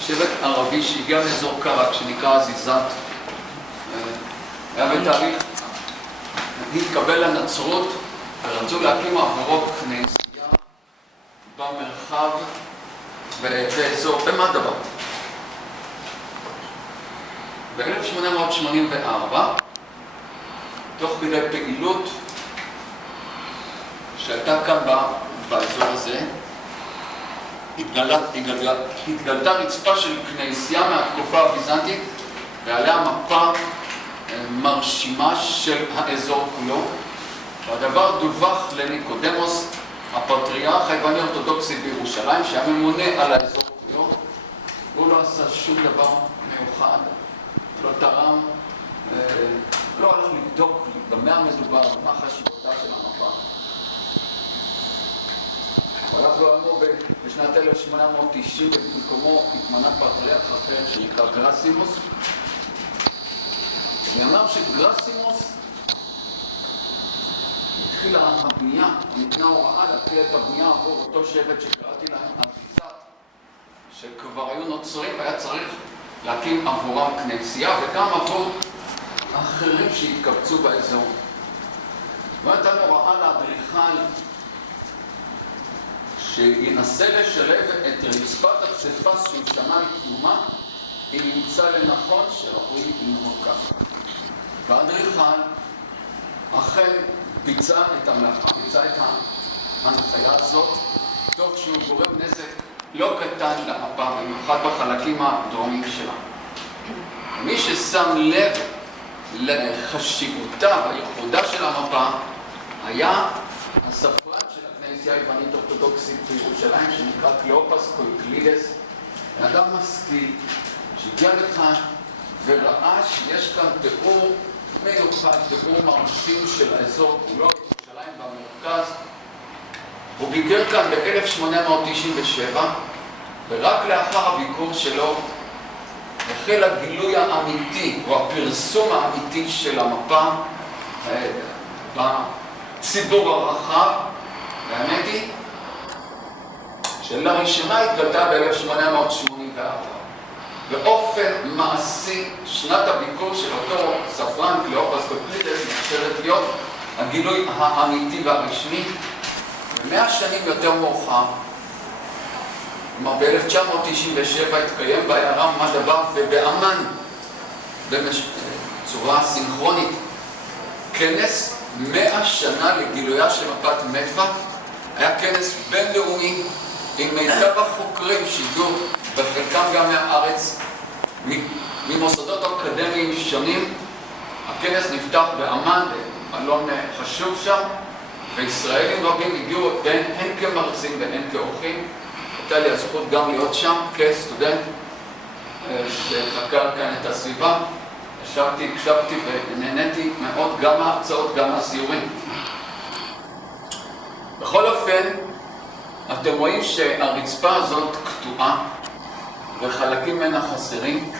שבט ערבי שהגיע לאזור קרק שנקרא עזיזת, היה בתהליך, התקבל לנצרות ורצו להקים עבורו כנסייה במרחב באזור, במה דבר? ב-1884, תוך כדי פעילות שהייתה כאן באזור הזה, התגלתה רצפה של כנסייה מהתקופה הביזנטית ועליה מפה מרשימה של האזור כולו, והדבר דווח לניקודמוס, הפטריארך היווני אורתודוקסי בירושלים, שהיה ממונה על האזור כולו. הוא לא עשה שום דבר מיוחד, לא תרם, לא הלך לבדוק במה המדובר, מה חשיבותה של המפה. הוא הלך לעולמו בשנת 1890, במקומו התמנה פטריארך אחר שנקרא גרסימוס. ואמר שגרסימוס התחילה הבנייה, ניתנה הוראה להתחיל את הבנייה עבור אותו שבט שקראתי להם עזיזת, שכבר היו נוצרים והיה צריך להקים עבורם כנסייה וגם עבור אחרים שהתקבצו באזור. והייתה הוראה לאדריכל שינסה לשלב את רצפת הפסיפס שהוא שמע לתנומה, אם ימצא לנכון שראוי לנהוג ככה. והאדריכל אכן ביצע את המלאכה, ביצע את ההנחיה הזאת, תוך שהוא גורם נזק לא קטן למפה, במיוחד בחלקים הדרומיים שלה. מי ששם לב לחשיבותה והייחודה של המפה היה הספרן של הכנסייה היוונית אורתודוקסית בירושלים, שנקרא קליאופס קויקלידס, אדם משכיל שהגיע לכאן וראה שיש כאן תיאור מיוחד, תיאור מרשים של האזור כולו, ירושלים במרכז. הוא ביקר כאן ב-1897, ורק לאחר הביקור שלו החל הגילוי האמיתי, או הפרסום האמיתי של המפה בציבור הרחב. והאמת היא שלראשונה התגלתה ב-1884. באופן מעשי, שנת הביקור של אותו ספרן קליאופס קויקלידס נחשבת להיות הגילוי האמיתי והרשמי. ו100 שנים יותר מאוחר, כלומר ב-1997 התקיים בעיירה מדבר ובאמן בצורה סינכרונית כנס 100 שנה לגילויה של מפת מטווח. היה כנס בינלאומי עם מיטב החוקרים שהגיעו בחלקם גם מהארץ, ממוסדות אקדמיים שונים. הכנס נפתח באמן, במלון חשוב שם, וישראלים רבים הגיעו הן כמרצים והן כאורחים. הייתה לי הזכות גם להיות שם כסטודנט שחקר כאן את הסביבה. הקשבתי ונהניתי מאוד גם מההרצאות, גם מהסיורים. בכל אופן, אתם רואים שהרצפה הזאת קטועה וחלקים ממנה חסרים.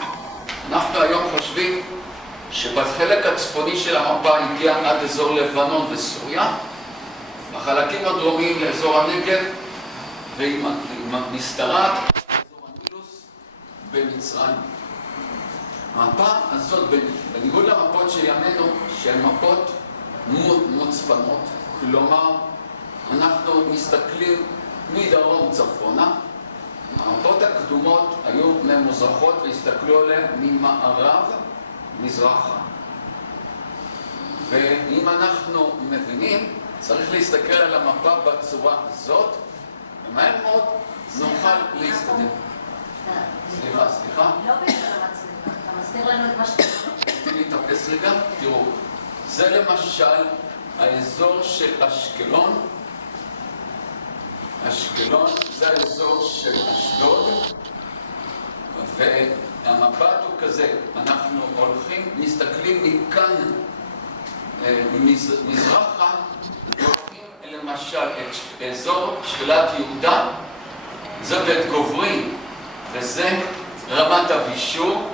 אנחנו היום חושבים שבחלק הצפוני של המפה הגיע עד אזור לבנון וסוריה, בחלקים הדרומיים לאזור הנגב, ועם משתרעת אזור הנילוס במצרים. המפה הזאת, בניגוד למפות של ימינו, שהן מפות מוצפנות, כלומר, אנחנו מסתכלים מדרום צפונה, המפות הקדומות היו ממוזרחות והסתכלו עליהן ממערב מזרחה. ואם אנחנו מבינים, צריך להסתכל על המפה בצורה הזאת, ומהר מאוד נוכל להסתדר. סליחה? לא בגלל המצלמה, אתה מסתיר לנו את מה שאתה אומר. להתאפס רגע, תראו, זה למשל האזור של אשקלון. אשקלון זה האזור של אשדוד, והמבט הוא כזה, אנחנו הולכים, מסתכלים מכאן מזרחה, הולכים למשל את אזור שפלת יהודה, זה בית גוברין, וזה רמת אבישור,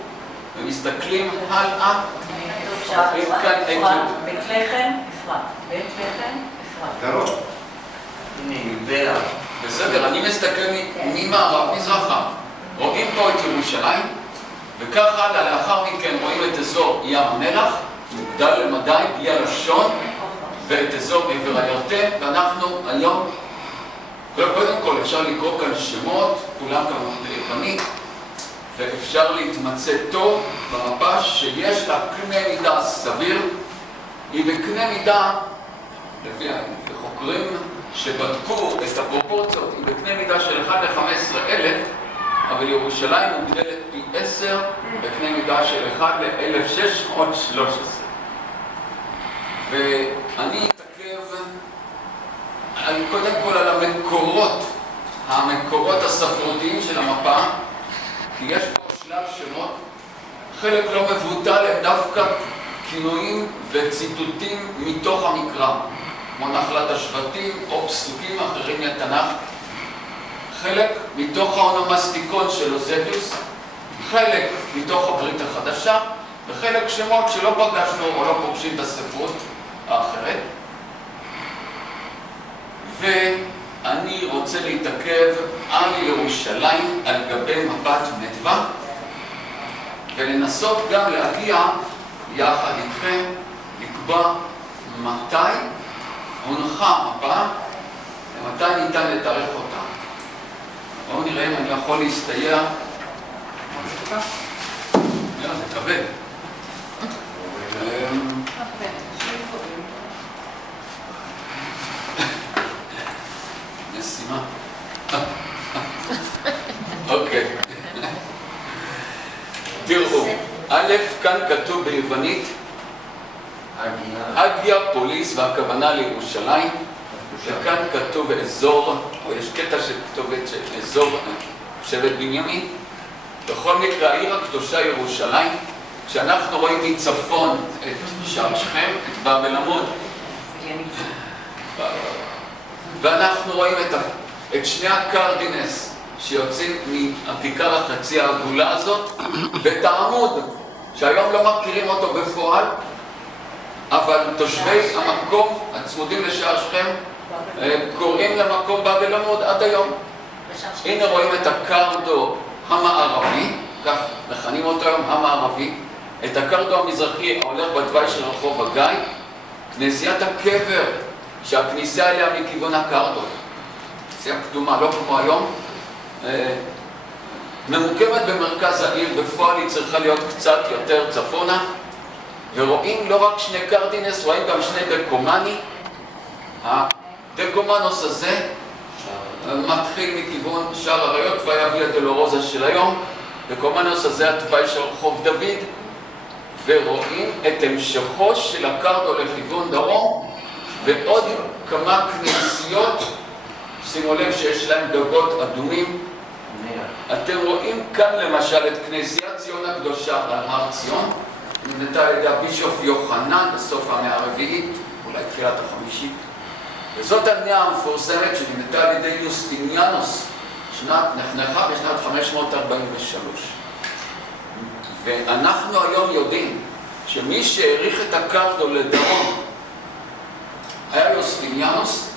ומסתכלים הלאה. בית לחם, אפרת. בית לחם, אפרת. דרום. הנה, מבלה. בסדר, אני מסתכל ממערב מזרחה. רואים פה את ירושלים, וכך הלאה, לאחר מכן רואים את אזור ים המלח, מוגדל למדי, בלי הלשון, ואת אזור עבר הירדן, ואנחנו היום, קודם כל אפשר לקרוא כאן שמות, כולם כמובן ביוונית, ואפשר להתמצא טוב במפה שיש לה קנה מידה סביר. היא בקנה מידה, לפי החוקרים שבדקו את הפרופורציות, היא בקנה מידה של 1 ל-15,000, אבל ירושלים מוגדלת פי 10 בקנה מידה של 1 ל-1,613. ואני אתעכב קודם כל על המקורות הספרותיים של המפה, כי יש פה שלל שמות, חלק לא מבוטל הם דווקא כינויים וציטוטים מתוך המקרא, כמו נחלת השבטים או פסוקים אחרים מהתנ"ך, חלק מתוך האונומסטיקון של אוזביוס, חלק מתוך הברית החדשה, וחלק שמות שלא פגשנו או לא פוגשים בספרות האחרת. ואני רוצה להתעכב על ירושלים על גבי מפת מדווה, ולנסות גם להגיע יחד איתכם לקבוע מתי הונחה מפה ומתי ניתן לתארך אותה. בואו נראה אם אני יכול להסתייע. זה כבד. נשימה. אוקיי. תראו, א', כאן כתוב ביוונית אגיה פוליס, והכוונה לירושלים, וכאן כתוב אזור, או יש קטע של כתובת של אזור שבט בנימין. בכל מקרה, העיר הקדושה ירושלים, כשאנחנו רואים מצפון את שער שכם, את באב אל-עמוד, ואנחנו רואים את שני הקרדינס שיוצאים מהכיכר החצי העגולה הזאת, ואת העמוד, שהיום לא מכירים אותו בפועל, אבל תושבי המקום הצמודים לשער שכם קוראים למקום באב אל-עמוד עד היום. הנה רואים את הקרדו המערבי, כך מכנים אותו היום המערבי, את הקרדו המזרחי ההולך בתוואי של רחוב הגיא, כנסיית הקבר שהכניסה אליה מכיוון הקרדו, כנסייה קדומה, לא כמו היום, ממוקמת במרכז העיר, בפועל היא צריכה להיות קצת יותר צפונה, ורואים לא רק שני קרדינס, רואים גם שני דקומני. הדקומנוס הזה מתחיל מכיוון שער הריות והויה דולורוזה של היום. דקומנוס הזה התוואי של רחוב דוד, ורואים את המשכו של הקרדו לכיוון דרום, ועוד כמה כנסיות, שימו לב שיש להם גגות אדומים. אתם רואים כאן למשל את כנסיית ציון הקדושה על הר ציון, נבנתה על ידי הבישוף יוחנן בסוף המאה הרביעית, אולי תחילת החמישית, וזאת הבנייה המפורסמת שנבנתה על ידי יוסטיניאנוס, נחנכה בשנת 543. ואנחנו היום יודעים שמי שהעריך את הקרדו לדרום היה יוסטיניאנוס,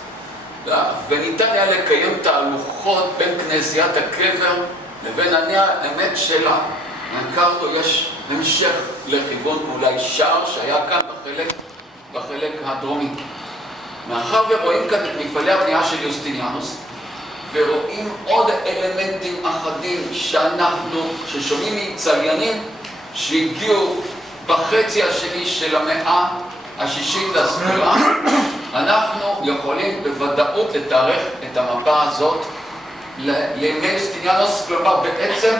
וניתן היה לקיים תהלוכות בין כנסיית הקבר לבין האמת שלה. הקרדו יש המשך לכיוון אולי שער שהיה כאן בחלק הדרומי. מאחר ורואים כאן את מפעלי הבנייה של יוסטיניאנוס, ורואים עוד אלמנטים אחדים ששומעים מצליינים שהגיעו בחצי השני של המאה השישית לספירה, אנחנו יכולים בוודאות לתארך את המפה הזאת לימי יוסטיניאנוס, כלומר בעצם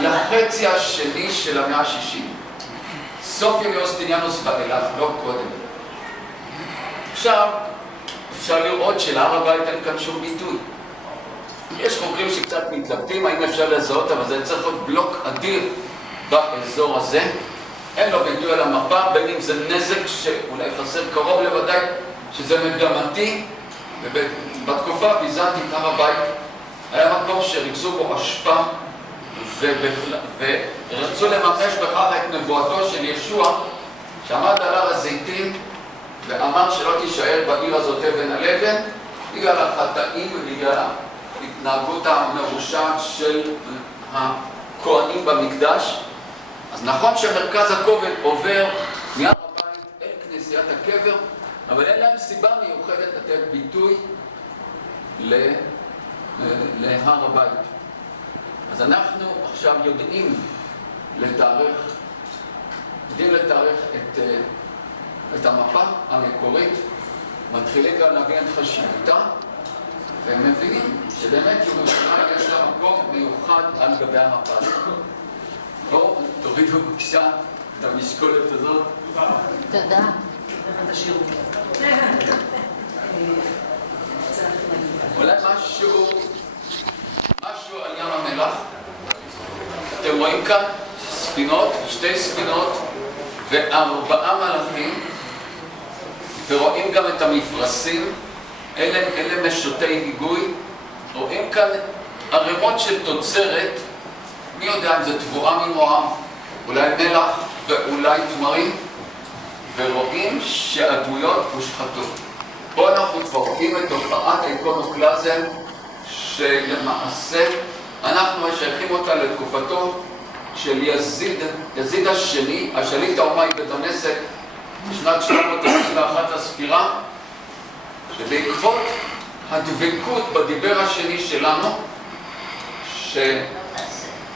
לחצי השני של המאה השישית. סוף ימי יוסטיניאנוס ואילך, לא קודם. עכשיו, אפשר לראות שלהר הבית אין כאן שום ביטוי. יש חוקרים שקצת מתלבטים האם אפשר לזהות, אבל זה צריך להיות בלוק אדיר באזור הזה. אין לו ביטוי על המפה, בין אם זה נזק שאולי חסר קרוב לוודאי, שזה מגמתי. ובתקופה הביזנטית הר הבית היה מקום שריכזו בו אשפה, ורצו לממש בכך את נבואתו של ישוע, שעמד על הר הזיתים ואמר שלא תישאר בעיר הזאת אבן על אבן, בגלל החטאים ובגלל ההתנהגות המרושעת של הכהנים במקדש. אז נכון שמרכז הכובד עובר מהר הבית אל כנסיית הקבר, אבל אין להם סיבה מיוחדת לתת ביטוי להר הבית. אז אנחנו עכשיו יודעים לתארך את המפה המקורית, מתחילים גם להבין את חשיבותה, והם מבינים שבאמת ירושלים יש לה מקום מיוחד על גבי המפה הזאת. בואו, תורידו בבקשה את המשקולת הזאת. תודה. אולי משהו על ים המלח. אתם רואים כאן ספינות, 2 ספינות ו4 מלאכים, ורואים גם את המפרשים, אלה משוטי היגוי. רואים כאן ערימות של תוצרת, מי יודע אם זה תבואה ממואב, אולי מלח ואולי תמרים, ורואים שהדמויות הושחתו. פה אנחנו כבר רואים את תופעת האיקונוקלזם, שלמעשה אנחנו משייכים אותה לתקופתו של יזיד השני, השליט האומאי בדמשק, בשנת 721 לספירה, ובעקבות הדבקות בדיבר השני שלנו,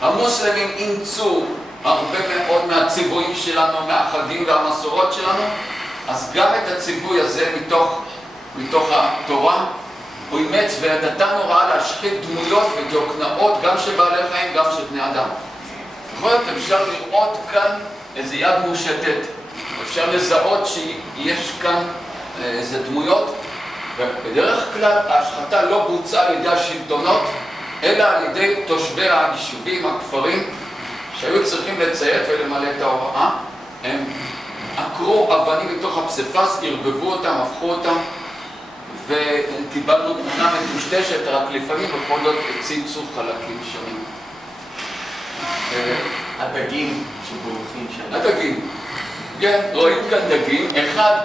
שהמוסלמים אימצו הרבה מאוד מהציוויים שלנו, מהחגים והמסורות שלנו, אז גם את הציווי הזה מתוך התורה הוא אימץ, וידעתנו הוראה להשחית דמויות ודיוקנאות גם של בעלי חיים, גם של בני אדם. בכל זאת אפשר לראות כאן איזה יד מושטת, אפשר לזהות שיש כאן איזה דמויות, ובדרך כלל ההשחתה לא בוצעה על ידי השלטונות, אלא על ידי תושבי היישובים, הכפרים, שהיו צריכים לציית ולמלא את ההוראה. הם עקרו אבנים מתוך הפסיפס, ערבבו אותם, הפכו אותם, וקיבלנו תמונה מטושטשת, רק לפעמים בכל זאת הציצו חלקים שונים. הדגים שבורחים שם. הדגים. כן, רואים כאן דגים, אחד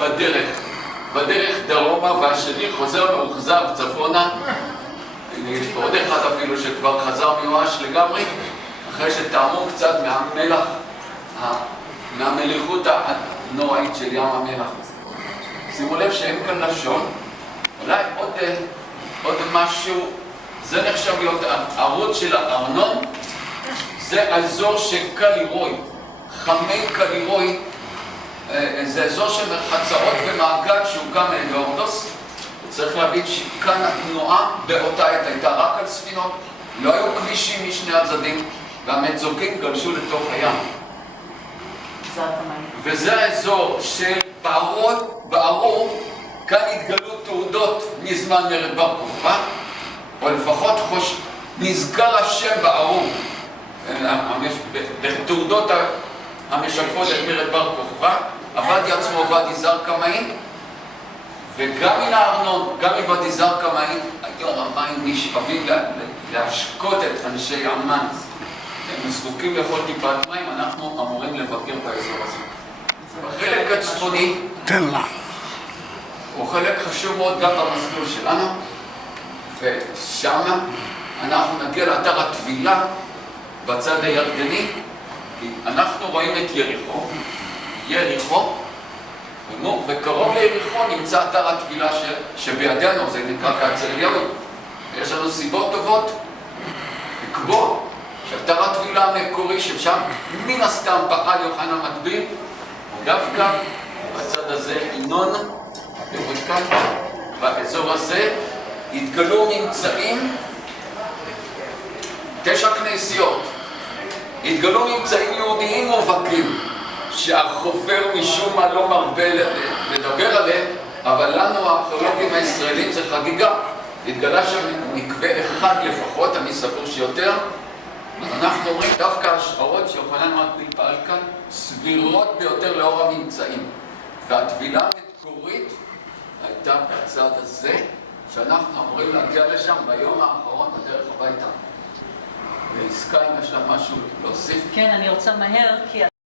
בדרך דרומה והשני חוזר מאוכזב צפונה. יש פה עוד אחד אפילו שכבר חזר מיואש לגמרי, אחרי שטעמו קצת מהמלח, מהמליחות הנוראית של ים המלח. שימו לב שאין כאן לשון. אולי עוד משהו, זה נחשב להיות הערוץ של הארנון, זה האזור של קלירוי, חמי קלירוי, זה אזור של מרחצאות ומעגל שהוקם על ידי הורדוס. צריך להבין שכאן התנועה באותה עת הייתה רק על ספינות, לא היו כבישים משני הצדדים, והמצוקים גלשו לתוך הים. וזה האזור של בערו, כאן התגלו תעודות מזמן מרד בר כוכבא, או לפחות נזכר השם בערו, בתעודות המשקפות את מרד בר כוכבא, עבדיה עצמו ואדי זר קמאין, וגם מן הארנון, גם מוואדי זר קמאין, היום המים נשאבים להשקות את אנשי עמן. הם זקוקים לכל טיפת מים, אנחנו אמורים לבקר באזור הזה. החלק הצפוני הוא חלק חשוב מאוד גם במסלול שלנו, ושם אנחנו נגיע לאתר הטבילה בצד הירדני, כי אנחנו רואים את יריחו, וקרוב ליריחו נמצא אתר הטבילה שבידינו, זה נקרא קצר יהוד. יש לנו סיבות טובות לקבוע שאתר הטבילה המקורי ששם מן הסתם פעל יוחנן המטביל, דווקא בצד הזה ינון, כאן, באזור הזה, התגלו ממצאים 9 כנסיות, התגלו ממצאים יהודיים מובהקים, שהחופר משום מה לא מרבה לדבר עליהם, אבל לנו הארכיאולוגים הישראלים זה חגיגה. התגלה שם מקווה אחד לפחות, אני סבור שיותר, אז אנחנו אומרים דווקא השערות שיוחנן המטביל פעל כאן סבירות ביותר לאור הממצאים, והטבילה המקורית הייתה בצד הזה, שאנחנו אמורים להגיע לשם ביום האחרון בדרך הביתה. ועסקה אם יש לה משהו להוסיף. כן, אני רוצה מהר כי